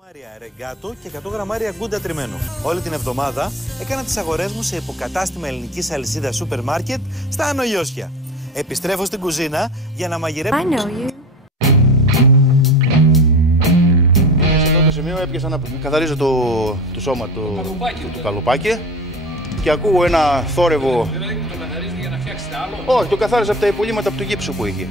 Γραμμάρια ρεγκάτο και 100 γραμμάρια γκούντα τριμμένο. Όλη την εβδομάδα έκανα τις αγορές μου σε υποκατάστημα ελληνικής αλυσίδας σούπερ μάρκετ στα Άνω Ιώσια. Επιστρέφω στην κουζίνα για να μαγειρέψω. Σε αυτό το σημείο έπιασα να καθαρίζω το σώμα του καλοπάκι και ακούω ένα θόρυβο. Δηλαδή το καθαρίζετε για να φτιάξετε άλλο? Όχι, το καθάριζα από τα υπολείμματα από το γύψο που είχε.